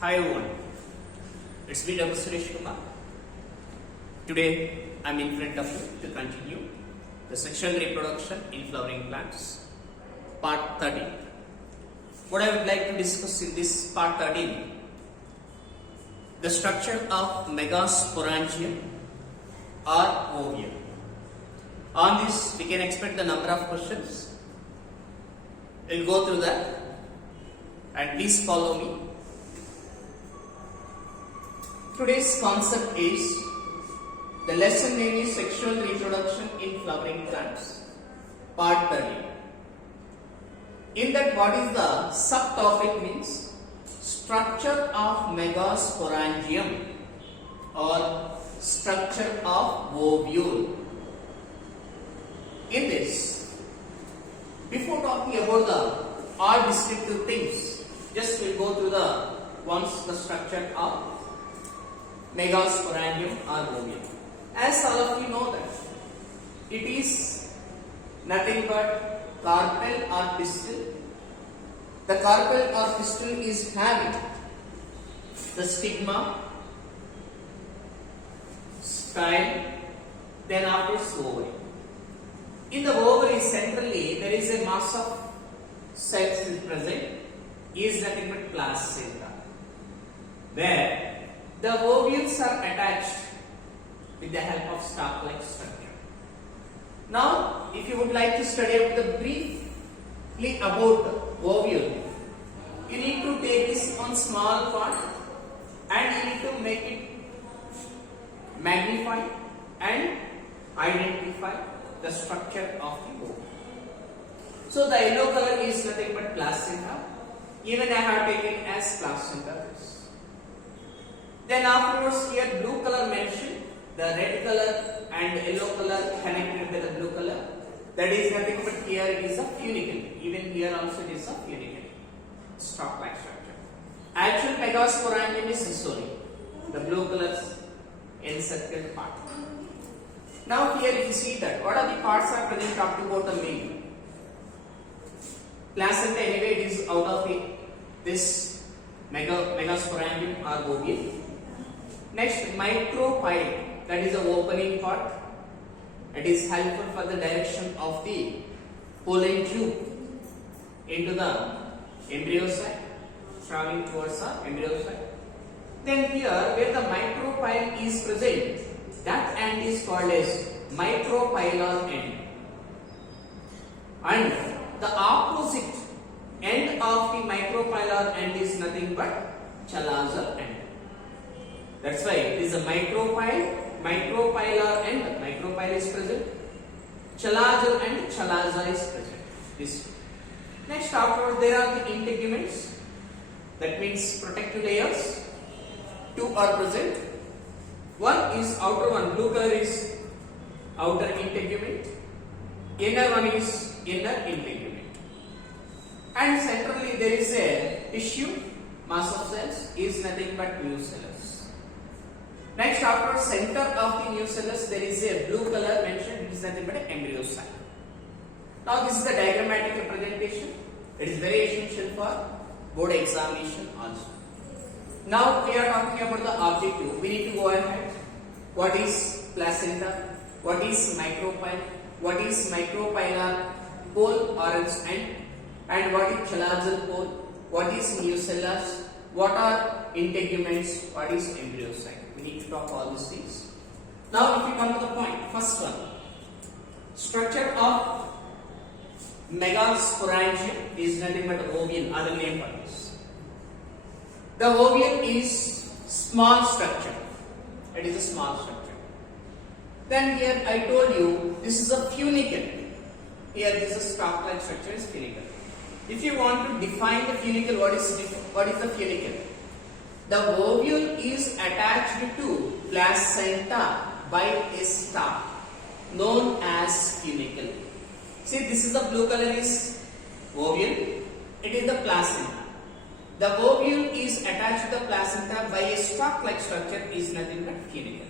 Hi everyone, it's me Dr. Suresh Kumar. Today I am in front of you to continue the sexual reproduction in flowering plants, part 13. What I would like to discuss in this part 13, the structure of megasporangium or ovule. On this we can expect the number of questions. We'll go through that and please follow me. Today's concept is, the lesson name is Sexual Reproduction in Flowering Plants, part 13. In that, what is the subtopic means? Structure of megasporangium or structure of ovule. In this, before talking about the all descriptive things, just we'll go through the structure of megasporangium or ovule. As all of you know that it is nothing but carpel or pistil. The carpel or pistil is having the stigma, style, then after ovary. In the ovary centrally there is a mass of cells is present, is nothing but placenta, where the ovules are attached with the help of stalk-like structure. Now, if you would like to study briefly about ovule, you need to take this one small part and you need to make it magnify and identify the structure of the ovule. So the yellow color is nothing but placenta. Even I have taken as placenta. Then afterwards here blue color mentioned, the red color and yellow color connected with the blue color. That is nothing but here it is a funicle. Even here also it is a funicle. Stalk-like structure. Actual megasporangium is sorry, the blue colors encircled part. Now here if you see that, what are the parts are present talking about the male? Placenta anyway it is out of this megasporangium or ovule. Next, micropyle, that is the opening part. It is helpful for the direction of the pollen tube into the embryo site, traveling towards the embryo site. Then here, where the micropyle is present, that end is called as micropylar end. And the opposite end of the micropylar end is nothing but chalazal end. That's why it is a micropyle, micropylar end, micropyle is present, chalazal and chalaza is present. This. Next, afterwards there are the integuments, that means protective layers. Two are present. One is outer one, blue color is outer integument, inner one is inner integument. And centrally there is a tissue, mass of cells is nothing but nucellus. Next, after center of the nucellus, there is a blue color mentioned. It is nothing but an embryo site. Now, this is the diagrammatic representation. It is very essential for board examination also. Now, we are talking about the objective. We need to go ahead. What is placenta? What is micropyle? What is micropylar pole or its end? And what is chalazal pole? What is nucellus? What are integuments? What is embryo site? We need to talk all these things. Now, if we come to the point, first one, structure of megasporangium is nothing but ovule, other name for this. The ovule is small structure. It is a small structure. Then here I told you this is a funicle. Here this is stalk-like structure is funicle. If you want to define the funicle, what is the funicle? The ovule is attached to placenta by a stalk known as funicle. See, this is the blue color is ovule. It is the placenta. The ovule is attached to the placenta by a stalk-like structure is nothing but funicle.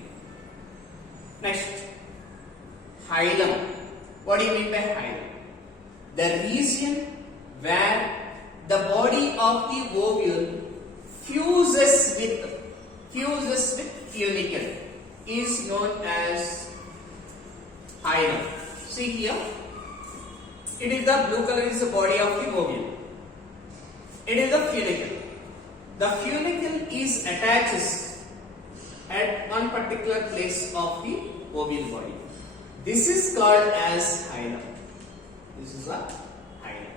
Next, hilum. What do you mean by hilum? The region where the body of the ovule fuses with funicle is known as hilum. See here, it is the blue color is the body of the ovule. It is the funicle. The funicle is attached at one particular place of the ovule body. This is called as hilum. This is a hilum.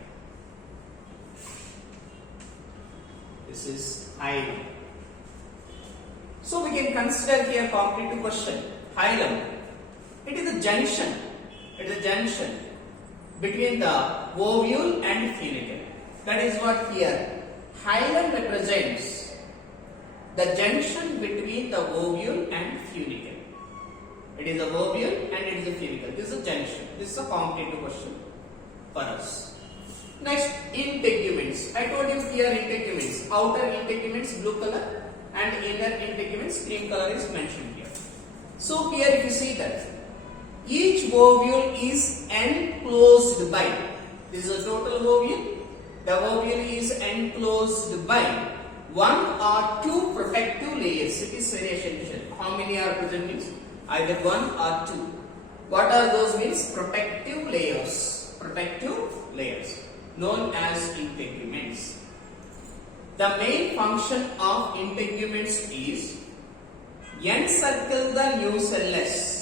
This is hilum. So we can consider here completed question. Hilum. It is a junction. It is a junction between the ovule and funicle. That is what here. Hilum represents the junction between the ovule and funicle. It is a ovule and it is a funicle. This is a junction. This is a completed question for us. Next, integuments. I told you here integuments. Outer integuments blue color and inner integuments green color is mentioned here. So here if you see that each ovule is enclosed by, this is a total ovule. The ovule is enclosed by one or two protective layers. It is very essential. How many are present means either one or two. What are those means? Protective layers. Protective layers known as integuments. The main function of integuments is encircle the nucellus.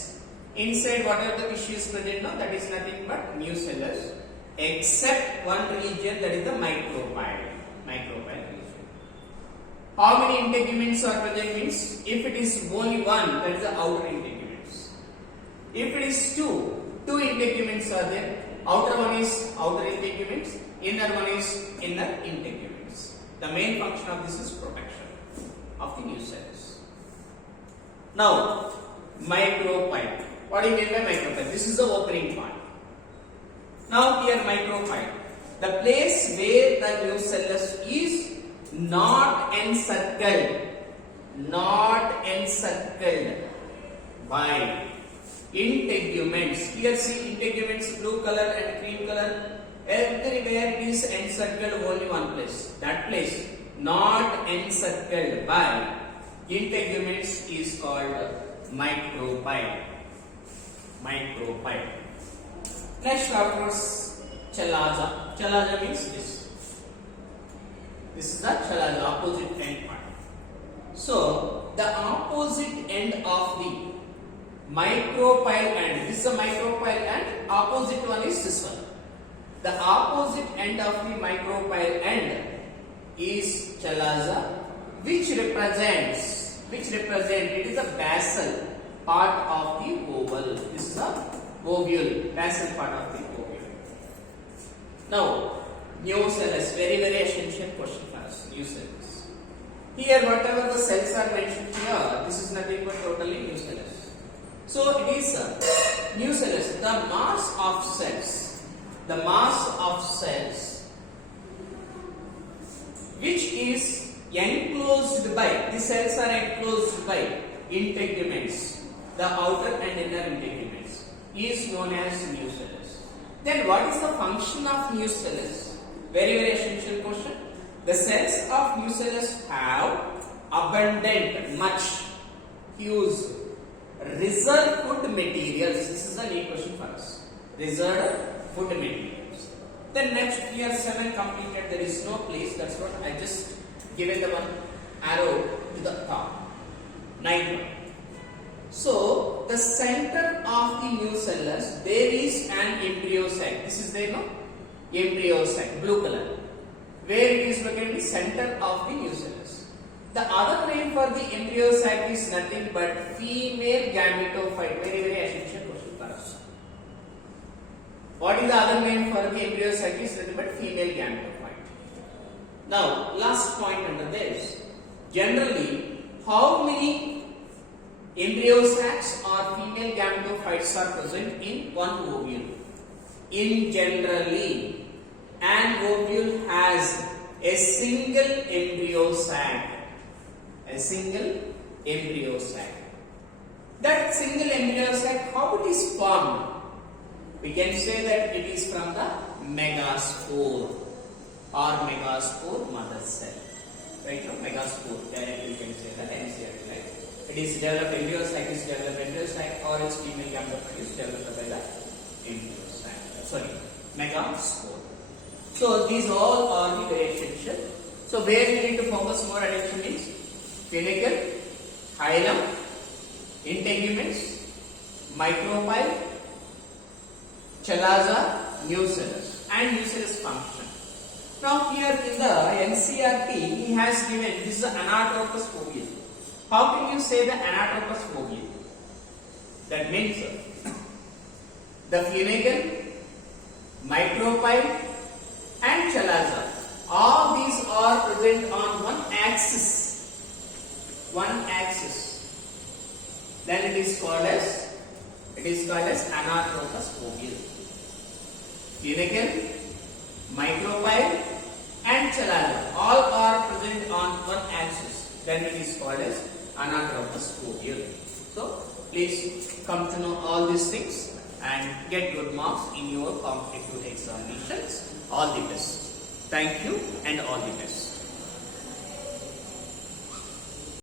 Inside whatever the tissue is present now, that is nothing but nucellus, except one region, that is the micropyle region. How many integuments are present means if it is only one, that is the outer integuments. If it is two integuments are there. Outer one is outer integuments, inner one is inner integuments. The main function of this is protection of the nucellus. Now, micropyle. What do you mean by micropyle? This is the opening part. Now here micropyle, the place where the nucellus is not encircled by integuments. Here see integuments blue color and cream color. Everywhere it is encircled only one place. That place not encircled by integuments is called micropyle. Next afterwards, chalaza. Chalaza means this. This is the chalaza, opposite end part. So the opposite end of the micropyle end. This is a micropyle end. Opposite one is this one. The opposite end of the micropyle end is chalaza, which represents it is a basal part of the oval. This is a ovule, basal part of the ovule. Now, nucellus, very essential question for us. Nucellus. Here, whatever the cells are mentioned here, this is nothing but totally nucellus. So it is nucellus, the mass of cells, which is enclosed by, the cells are enclosed by integuments, the outer and inner integuments, is known as nucellus. Then what is the function of nucellus? Very essential question. The cells of nucellus have abundant, much, huge, reserve food materials. This is a neat question for us. Reserve food materials. Then next here 7 completed. There is no place. That's what I just given the one arrow to the top. 9th one. So the center of the nucellus, there is an embryo sac. This is there, no? Embryo sac, blue color. Where it is located, the center of the nucellus. The other name for the embryo sac is nothing but female gametophyte. Very essential question for us. What is the other name for the embryo sac is nothing but female gametophyte. Now, last point under this. Generally, how many embryo sacs or female gametophytes are present in one ovule? In generally, an ovule has a single embryo sac. That single embryo sac, how it is formed? We can say that it is from the megaspore or megaspore mother cell. right now, megaspore. Directly you can say that NCERT, right? It is developed embryo sac is developed embryo sac, or its female gametophyte is developed by the embryo sac. Sorry, megaspore. So these all are the very essential. So where we need to focus more attention is funicle, hilum, integuments, micropyle, chalaza, nucellus, and nucellus function. Now here in the NCERT, he has given this is an anatropous ovule. How can you say the anatropous ovule? That means the funicle, micropyle, and chalaza. All these are present on one axis. One axis. Then it is called as anatropous ovule. Funicle, micropyle, and chalaza all are present on one axis. Then it is called as anatropous ovule. So please come to know all these things and get good marks in your competitive examinations. All the best. Thank you and all the best.